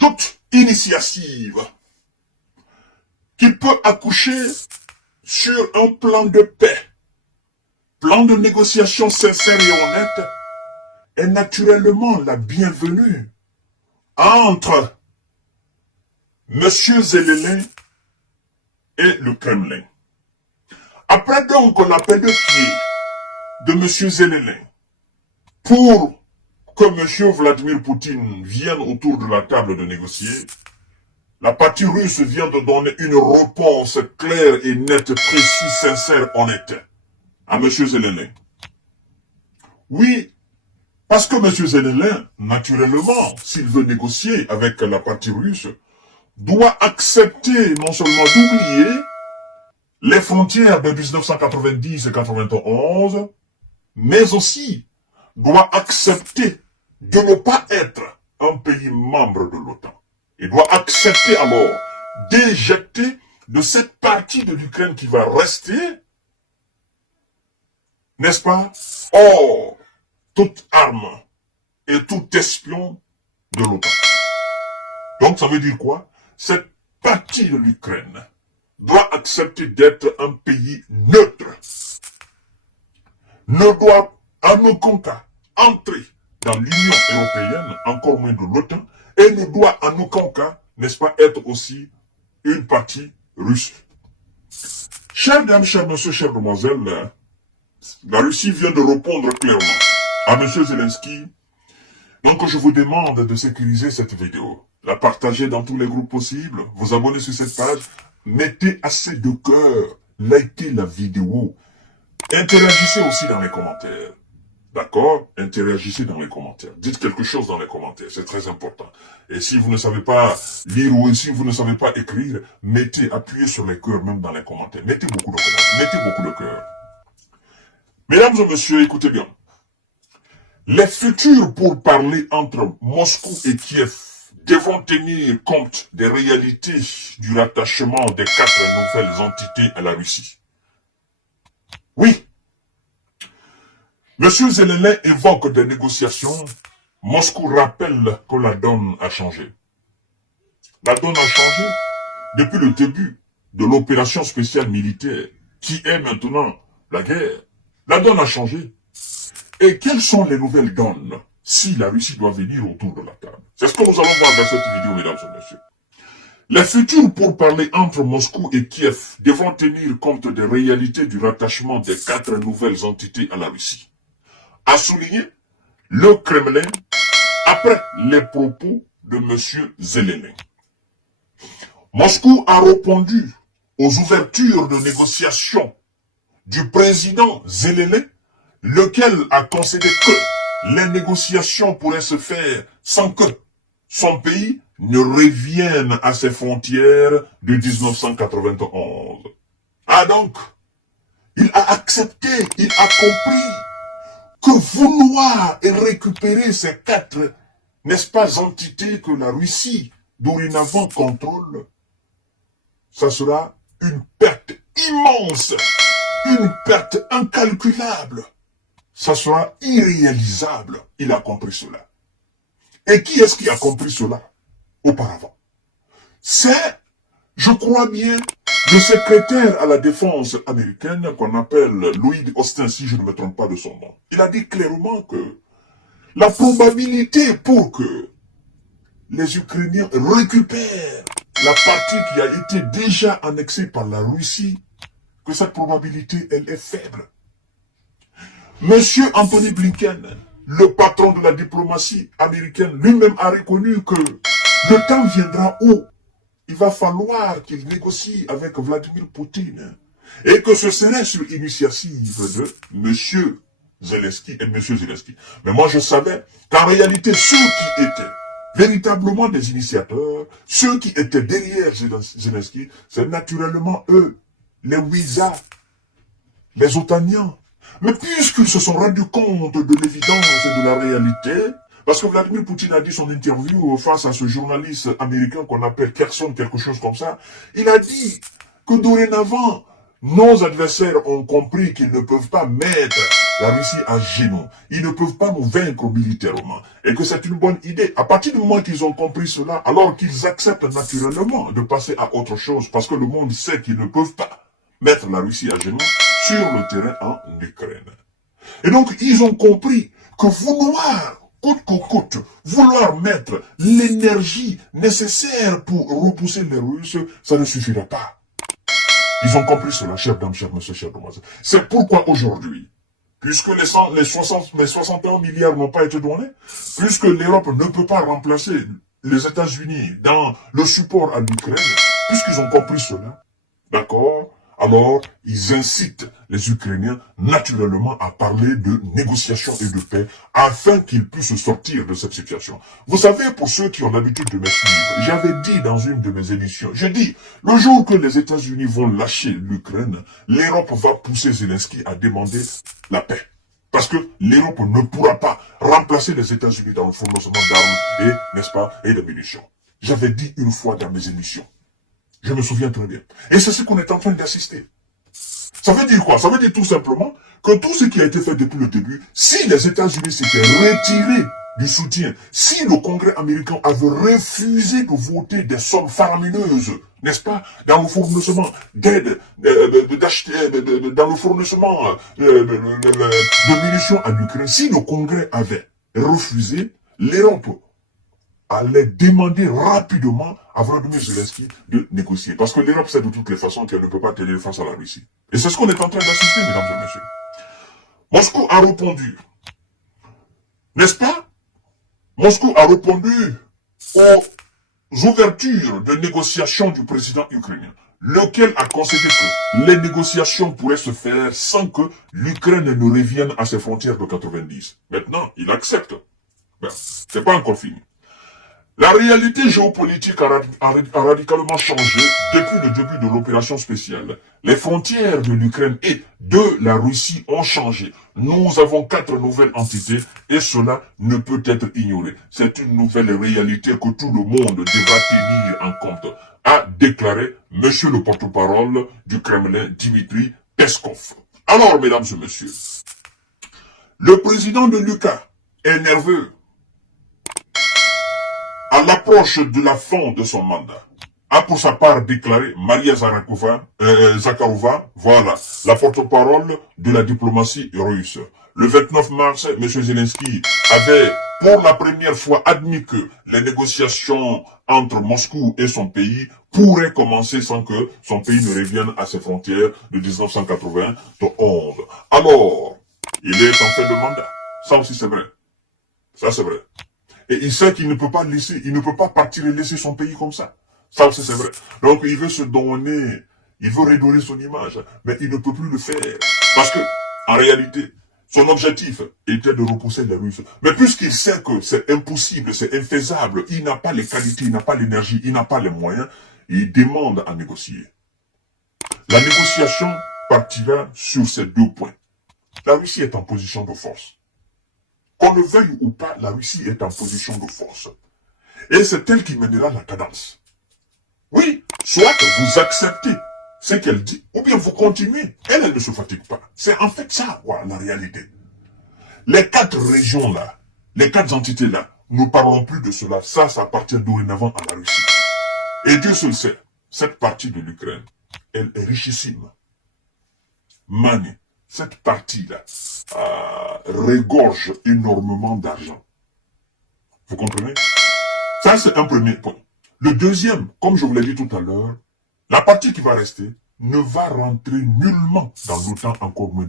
toute initiative qui peut accoucher sur un plan de paix, plan de négociation sincère et honnête, est naturellement la bienvenue entre M. Zelensky et le Kremlin. Après donc l'appel de pied de M. Zelensky pour que M. Vladimir Poutine vienne autour de la table de négocier, la partie russe vient de donner une réponse claire et nette, précise, sincère, honnête à M. Zelensky. Oui, parce que M. Zelensky, naturellement, s'il veut négocier avec la partie russe, doit accepter non seulement d'oublier les frontières de 1990 et 91, mais aussi doit accepter de ne pas être un pays membre de l'OTAN. Il doit accepter alors d'éjecter de cette partie de l'Ukraine qui va rester, n'est-ce pas, hors toute arme et tout espion de l'OTAN. Donc ça veut dire quoi? Cette partie de l'Ukraine doit accepter d'être un pays neutre, ne doit en aucun cas entrer dans l'Union européenne, encore moins de l'OTAN, et ne doit en aucun cas, n'est-ce pas, être aussi une partie russe. Chers dames, chers messieurs, chères demoiselles, la Russie vient de répondre clairement à M. Zelensky. Donc je vous demande de sécuriser cette vidéo, la partager dans tous les groupes possibles, vous abonner sur cette page, mettez assez de cœur, likez la vidéo, interagissez aussi dans les commentaires. D'accord? Interagissez dans les commentaires. Dites quelque chose dans les commentaires. C'est très important. Et si vous ne savez pas lire ou si vous ne savez pas écrire, appuyez sur les cœurs même dans les commentaires. Mettez beaucoup de commentaires. Mettez beaucoup de cœurs. Mesdames et messieurs, écoutez bien. Les futurs pourparlers entre Moscou et Kiev devront tenir compte des réalités du rattachement des 4 nouvelles entités à la Russie. Oui. M. Zelensky évoque des négociations. Moscou rappelle que la donne a changé. La donne a changé depuis le début de l'opération spéciale militaire, qui est maintenant la guerre. La donne a changé. Et quelles sont les nouvelles donnes si la Russie doit venir autour de la table? C'est ce que nous allons voir dans cette vidéo, mesdames et messieurs. Les futurs pourparlers entre Moscou et Kiev devront tenir compte des réalités du rattachement des 4 nouvelles entités à la Russie. A souligné le Kremlin après les propos de M. Zelensky. Moscou a répondu aux ouvertures de négociations du président Zelensky, lequel a considéré que les négociations pourraient se faire sans que son pays ne revienne à ses frontières de 1991. Ah donc, il a accepté, il a compris que vouloir et récupérer ces 4, n'est-ce pas, entités que la Russie dorénavant contrôle, ça sera une perte immense, une perte incalculable. Ça sera irréalisable. Il a compris cela. Et qui est-ce qui a compris cela auparavant? C'est, je crois bien, le secrétaire à la défense américaine qu'on appelle Lloyd Austin, si je ne me trompe pas de son nom. Il a dit clairement que la probabilité pour que les Ukrainiens récupèrent la partie qui a été déjà annexée par la Russie, que cette probabilité, elle est faible. Monsieur Anthony Blinken, le patron de la diplomatie américaine, lui-même a reconnu que le temps viendra où il va falloir qu'il négocie avec Vladimir Poutine. Et que ce serait sur initiative de M. Zelensky et M. Zelensky. Mais moi je savais qu'en réalité ceux qui étaient véritablement des initiateurs, ceux qui étaient derrière Zelensky, c'est naturellement eux, les Ouïzas, les Otaniens. Mais puisqu'ils se sont rendus compte de l'évidence et de la réalité, parce que Vladimir Poutine a dit son interview face à ce journaliste américain qu'on appelle Kerson, quelque chose comme ça, il a dit que dorénavant, nos adversaires ont compris qu'ils ne peuvent pas mettre la Russie a génie. Ils ne peuvent pas nous vaincre militairement. Et que c'est une bonne idée. À partir du moment qu'ils ont compris cela, alors qu'ils acceptent naturellement de passer à autre chose, parce que le monde sait qu'ils ne peuvent pas mettre la Russie à genoux sur le terrain en Ukraine. Et donc, ils ont compris que vouloir, coûte que coûte, vouloir mettre l'énergie nécessaire pour repousser les Russes, ça ne suffira pas. Ils ont compris cela, chers dames, chers messieurs, chers demoiselles. C'est pourquoi aujourd'hui, puisque les 61 milliards n'ont pas été donnés, puisque l'Europe ne peut pas remplacer les États-Unis dans le support à l'Ukraine, puisqu'ils ont compris cela, d'accord, alors ils incitent les Ukrainiens naturellement à parler de négociation et de paix afin qu'ils puissent sortir de cette situation. Vous savez, pour ceux qui ont l'habitude de me suivre, j'avais dit dans une de mes émissions, j'ai dit, le jour que les États-Unis vont lâcher l'Ukraine, l'Europe va pousser Zelensky à demander la paix. Parce que l'Europe ne pourra pas remplacer les États-Unis dans le fournissement d'armes et, n'est-ce pas, et de munitions. J'avais dit une fois dans mes émissions. Je me souviens très bien. Et c'est ce qu'on est en train d'assister. Ça veut dire quoi? Ça veut dire tout simplement que tout ce qui a été fait depuis le début, si les États-Unis s'étaient retirés du soutien, si le Congrès américain avait refusé de voter des sommes faramineuses, n'est-ce pas, dans le fournissement d'aide, dans le fournissement de munitions à l'Ukraine, si le Congrès avait refusé, l'Europe allait demander rapidement à Vladimir Zelensky de négocier. Parce que l'Europe sait de toutes les façons qu'elle ne peut pas tenir face à la Russie. Et c'est ce qu'on est en train d'assister, mesdames et messieurs. Moscou a répondu. N'est-ce pas? Moscou a répondu aux ouvertures de négociations du président ukrainien, lequel a considéré que les négociations pourraient se faire sans que l'Ukraine ne revienne à ses frontières de 90. Maintenant, il accepte. Ben, c'est pas encore fini. La réalité géopolitique a radicalement changé depuis le début de l'opération spéciale. Les frontières de l'Ukraine et de la Russie ont changé. Nous avons 4 nouvelles entités et cela ne peut être ignoré. C'est une nouvelle réalité que tout le monde devra tenir en compte, a déclaré monsieur le porte-parole du Kremlin, Dmitri Peskov. Alors, mesdames et messieurs, le président de l'Ukraine est nerveux à l'approche de la fin de son mandat, a pour sa part déclaré Maria Zakharova, voilà, la porte-parole de la diplomatie russe. Le 29 mars, M. Zelensky avait pour la première fois admis que les négociations entre Moscou et son pays pourraient commencer sans que son pays ne revienne à ses frontières de 1991. Alors, il est en fin de mandat. Ça aussi c'est vrai. Ça c'est vrai. Et il sait qu'il ne peut pas laisser, il ne peut pas partir et laisser son pays comme ça. Ça aussi c'est vrai. Donc il veut se donner, il veut redorer son image, mais il ne peut plus le faire. Parce que, en réalité, son objectif était de repousser les Russes. Mais puisqu'il sait que c'est impossible, c'est infaisable, il n'a pas les qualités, il n'a pas l'énergie, il n'a pas les moyens, il demande à négocier. La négociation partira sur ces 2 points. La Russie est en position de force. Qu'on le veuille ou pas, la Russie est en position de force. Et c'est elle qui mènera la cadence. Oui, soit vous acceptez ce qu'elle dit, ou bien vous continuez. Elle ne se fatigue pas. C'est en fait ça, quoi, la réalité. Les 4 régions-là, les 4 entités-là, nous ne parlons plus de cela. Ça appartient dorénavant à la Russie. Et Dieu seul sait, cette partie de l'Ukraine, elle est richissime. Mani, cette partie-là, regorge énormément d'argent. Vous comprenez? Ça, c'est un premier point. Le deuxième, comme je vous l'ai dit tout à l'heure, la partie qui va rester ne va rentrer nullement dans l'OTAN, encore moins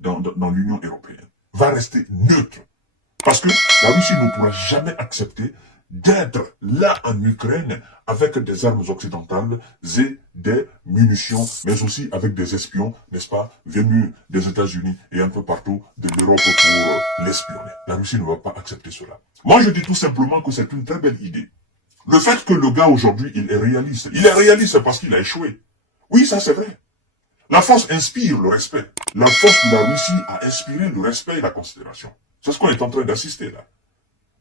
dans l'Union européenne. Va rester neutre. Parce que la Russie ne pourra jamais accepter d'être là en Ukraine avec des armes occidentales et des munitions, mais aussi avec des espions, n'est-ce pas, venus des États-Unis et un peu partout de l'Europe pour l'espionner. La Russie ne va pas accepter cela. Moi, je dis tout simplement que c'est une très belle idée. Le fait que le gars aujourd'hui, il est réaliste parce qu'il a échoué. Oui, ça c'est vrai. La force inspire le respect. La force de la Russie a inspiré le respect et la considération. C'est ce qu'on est en train d'assister là.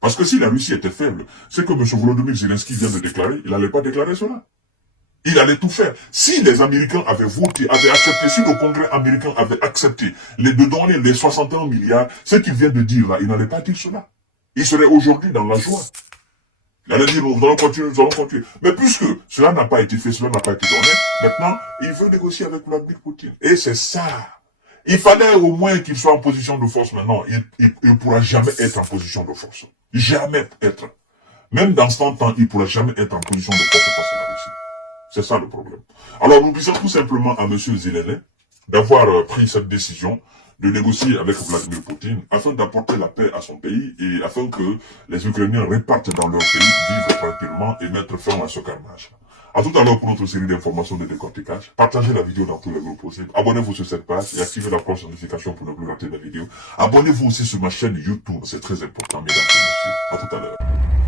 Parce que si la Russie était faible, c'est que M. Volodymyr Zelensky vient de déclarer, il n'allait pas déclarer cela. Il allait tout faire. Si les Américains avaient voté, avaient accepté, si le Congrès américain avait accepté de donner les 61 milliards, ce qu'il vient de dire là, il n'allait pas dire cela. Il serait aujourd'hui dans la joie. Il allait dire, nous allons continuer, nous allons continuer. Mais puisque cela n'a pas été fait, cela n'a pas été donné, maintenant, il veut négocier avec Vladimir Poutine. Et c'est ça. Il fallait au moins qu'il soit en position de force maintenant. Il ne pourra jamais être en position de force. Jamais être. Même dans ce temps, il ne pourra jamais être en position de force face à la Russie. C'est ça le problème. Alors nous disons tout simplement à M. Zelensky d'avoir pris cette décision de négocier avec Vladimir Poutine afin d'apporter la paix à son pays et afin que les Ukrainiens repartent dans leur pays, vivent tranquillement et mettre fin à ce carnage. À tout à l'heure pour notre série d'informations de décortiquage. Partagez la vidéo dans tous les groupes possibles. Abonnez-vous sur cette page et activez la cloche de notification pour ne plus rater mes vidéos. Abonnez-vous aussi sur ma chaîne YouTube, c'est très important, mesdames et messieurs. À tout à l'heure.